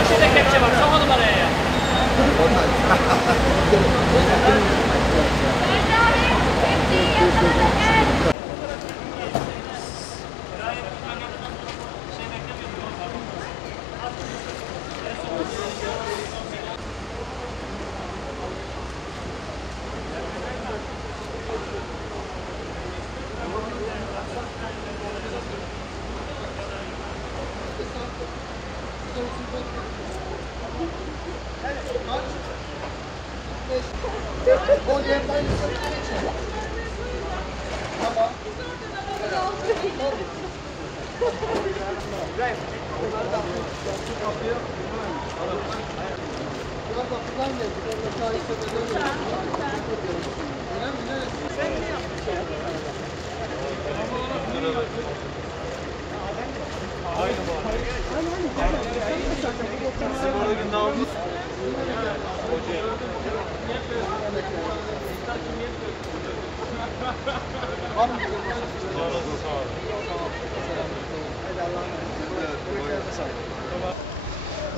Köşede kepçe var. Son numaraya ya.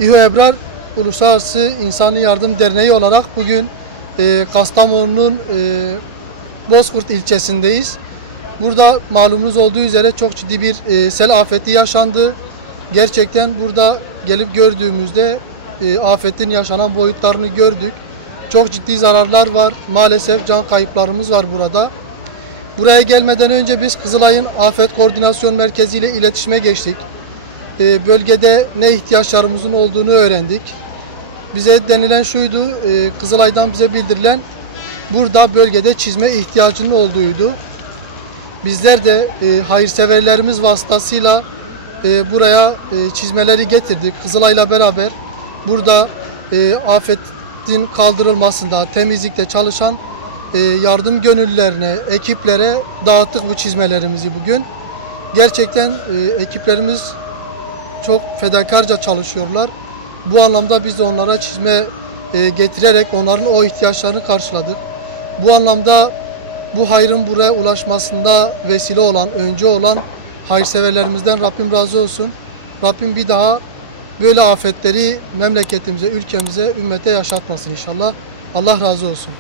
İHO Ebrar Uluslararası İnsani Yardım Derneği olarak bugün Kastamonu'nun Bozkurt ilçesindeyiz. Burada malumunuz olduğu üzere çok ciddi bir sel afeti yaşandı. Gerçekten burada gelip gördüğümüzde afetin yaşanan boyutlarını gördük. Çok ciddi zararlar var. Maalesef can kayıplarımız var burada. Buraya gelmeden önce biz Kızılay'ın Afet Koordinasyon Merkezi ile iletişime geçtik. Bölgede ne ihtiyaçlarımızın olduğunu öğrendik. Bize denilen şuydu, Kızılay'dan bize bildirilen burada bölgede çizme ihtiyacının olduğuydu. Bizler de hayırseverlerimiz vasıtasıyla buraya çizmeleri getirdik. Kızılay'la beraber burada afetin kaldırılmasında, temizlikte çalışan yardım gönüllülerine, ekiplere dağıttık bu çizmelerimizi bugün. Gerçekten ekiplerimiz çok fedakarca çalışıyorlar. Bu anlamda biz de onlara çizme getirerek onların o ihtiyaçlarını karşıladık. Bu anlamda bu hayrın buraya ulaşmasında vesile olan, öncü olan hayırseverlerimizden Rabbim razı olsun. Rabbim bir daha böyle afetleri memleketimize, ülkemize, ümmete yaşatmasın inşallah. Allah razı olsun.